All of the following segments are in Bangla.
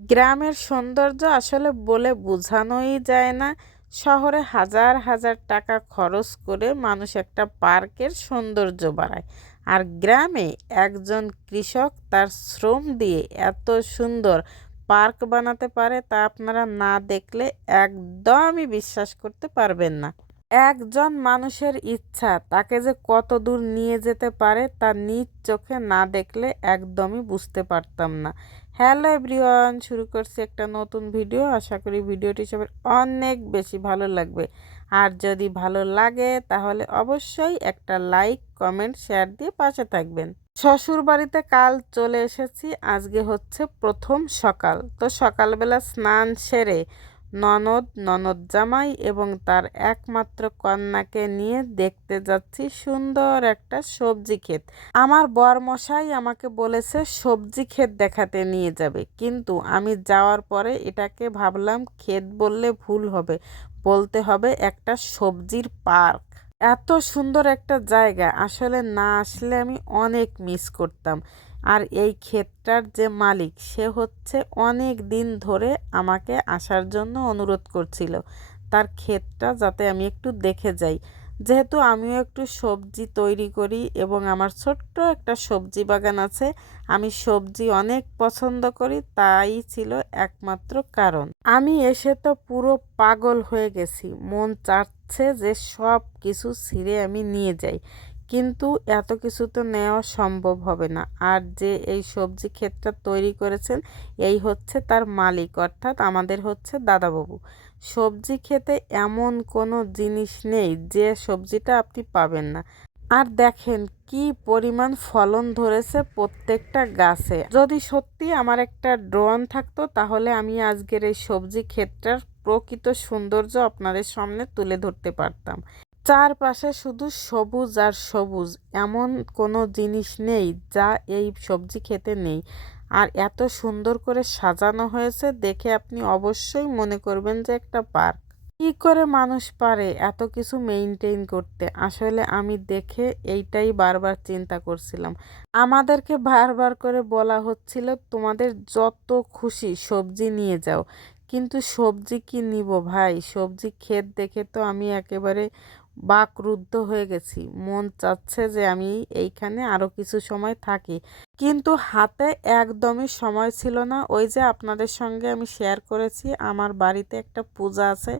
গ্রামের সৌন্দর্য আসলে বলে বোঝানোই যায় না। শহরে হাজার হাজার টাকা খরচ করে মানুষ একটা পার্কের সৌন্দর্য বাড়ায়, আর গ্রামে একজন কৃষক তার শ্রম দিয়ে এত সুন্দর পার্ক বানাতে পারে, তা আপনারা না দেখলে একদমই বিশ্বাস করতে পারবেন না। একজন মানুষের ইচ্ছা তাকে যে কত দূর নিয়ে যেতে পারে তা নিজ চোখে না দেখলে একদমই বুঝতে পারতাম না। হ্যালো এভরিওয়ান, শুরু করছি একটা নতুন ভিডিও। আশা করি ভিডিওটি সবার অনেক বেশি ভালো লাগবে। আর যদি ভালো লাগে তাহলে অবশ্যই একটা লাইক, কমেন্ট, শেয়ার দিয়ে পাশে থাকবেন। শ্বশুর বাড়িতে কাল চলে এসেছি। আজকে হচ্ছে প্রথম সকাল। তো সকালবেলা স্নান সেরে ননদ জামাই এবং তার একমাত্র কন্যাকে নিয়ে দেখতে যাচ্ছি সুন্দর একটা সবজি ক্ষেত। আমার বরমশাই আমাকে বলেছে সবজি ক্ষেত দেখাতে নিয়ে যাবে, কিন্তু আমি যাওয়ার পরে এটাকে ভাবলাম ক্ষেত বললে ভুল হবে, বলতে হবে একটা সবজির পার্ক। এত সুন্দর একটা জায়গা আসলে না আসলে আমি অনেক মিস করতাম। আর এই ক্ষেতটার যে মালিক সে হচ্ছে অনেক দিন ধরে আমাকে আসার জন্য অনুরোধ করছিল, তার ক্ষেতটা যাতে আমি একটু দেখে যাই। যেহেতু আমিও একটু সবজি তৈরি করি এবং আমার ছোট্ট একটা সবজি বাগান আছে, আমি সবজি অনেক পছন্দ করি, তাই ছিল একমাত্র কারণ। আমি এসে তো পুরো পাগল হয়ে গেছি, মন চাচ্ছে যে সব কিছু ছিঁড়ে আমি নিয়ে যাই, কিন্তু এত কিছু তো নেওয়া সম্ভব হবে না। আর যে এই সবজি ক্ষেতটা তৈরি করেছেন এই হচ্ছে তার মালিক, অর্থাৎ আমাদের হচ্ছে দাদাবাবু। সবজি খেতে এমন কোনো জিনিস নেই যে সবজিটা আপনি পাবেন না। আর দেখেন কি পরিমাণ ফলন ধরেছে প্রত্যেকটা গাছে। যদি সত্যি আমার একটা ড্রোন থাকতো তাহলে আমি আজকের এই সবজি ক্ষেতটার প্রকৃত সৌন্দর্য আপনাদের সামনে তুলে ধরতে পারতাম। চারপাশে শুধু সবুজ আর সবুজ, এমন কোনো জিনিস নেই যা এই সবজি খেতে নেই। আর এত সুন্দর করে সাজানো হয়েছে, দেখে আপনি অবশ্যই মনে করবেন যে একটা পার্ক। কি করে মানুষ পারে এত কিছু মেইনটেইন করতে? আসলে আমি দেখে এইটাই বারবার চিন্তা করছিলাম। আমাদেরকে বারবার করে বলা হচ্ছিল তোমাদের যত খুশি সবজি নিয়ে যাও, কিন্তু সবজি কি নিব ভাই? সবজি ক্ষেত দেখে তো আমি একেবারে বাকরুদ্ধ হয়ে গেছি। মন চাচ্ছে যে আমি এইখানে আরো কিছু সময় থাকি, কিন্তু হাতে একদমই সময় ছিল না। ওই যে আপনাদের সঙ্গে আমি শেয়ার করেছি আমার বাড়িতে একটা পূজা আছে,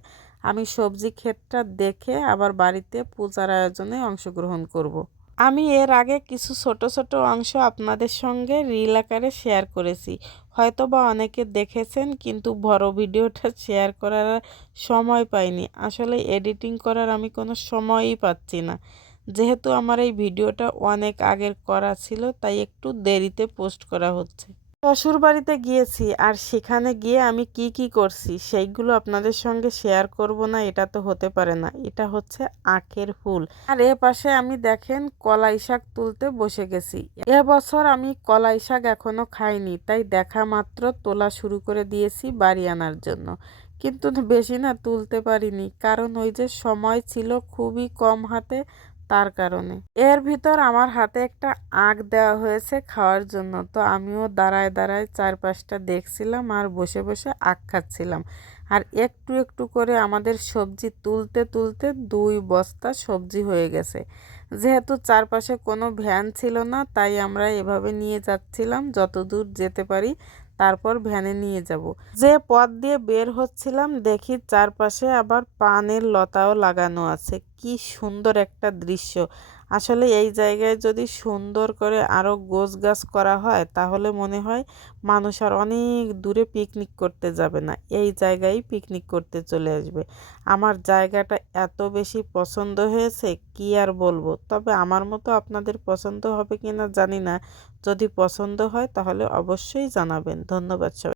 আমি সবজি ক্ষেতটা দেখে আবার বাড়িতে পূজার আয়োজনে অংশগ্রহণ করব। আমি এর আগে কিছু ছোট ছোট অংশ আপনাদের সঙ্গে রিল আকারে শেয়ার করেছি, হয়তো বা অনেকে দেখেছেন, কিন্তু বড় ভিডিওটা শেয়ার করার আর সময় পাইনি। আসলে এডিটিং করার আমি কোনো সময়ই পাচ্ছি না। যেহেতু আমার এই ভিডিওটা অনেক আগের করা ছিল তাই একটু দেরিতে পোস্ট করা হচ্ছে। শ্বশুর বাড়িতে গিয়েছি আর সেখানে গিয়ে আমি কি কি করছি সেইগুলো আপনাদের সঙ্গে শেয়ার করব না, এটা তো হতে পারে না। এটা হচ্ছে আখের ফুল, আর এ পাশে আমি দেখেন কলাই শাক তুলতে বসে গেছি। এবছর আমি কলাই শাক এখনো খাইনি, তাই দেখা মাত্র তোলা শুরু করে দিয়েছি বাড়ি আনার জন্য। কিন্তু বেশি না তুলতে পারিনি, কারণ ওই যে সময় ছিল খুবই কম হাতে, তার কারণে। এর ভিতর আমার হাতে একটা আঁক দেওয়া হয়েছে খাওয়ার জন্য, তো আমিও দাঁড়ায় দাঁড়ায় চারপাশটা দেখছিলাম আর বসে বসে আঁক খাচ্ছিলাম। আর একটু একটু করে আমাদের সবজি তুলতে তুলতে 2 বস্তা সবজি হয়ে গেছে। যেহেতু চারপাশে কোনো ভ্যান ছিল না তাই আমরা এভাবে নিয়ে যাচ্ছিলাম, যত দূর যেতে পারি তারপর ভ্যানে নিয়ে যাব। যে পথ দিয়ে বের হচ্ছিলাম দেখি চারপাশে আবার পানের লতাও লাগানো আছে। কি সুন্দর একটা দৃশ্য! আসলে এই জায়গায় যদি সুন্দর করে আরো গোছগাছ করা হয় তাহলে মনে হয় মানুষ আর অনেক দূরে পিকনিক করতে যাবে না, এই জায়গায় পিকনিক করতে চলে আসবে। আমার জায়গাটা এত বেশি পছন্দ হয়েছে কি আর বলবো। তবে আমার মতো আপনাদের পছন্দ হবে কিনা জানি না। যদি পছন্দ হয় তাহলে অবশ্যই জানাবেন। ধন্যবাদ সবাই।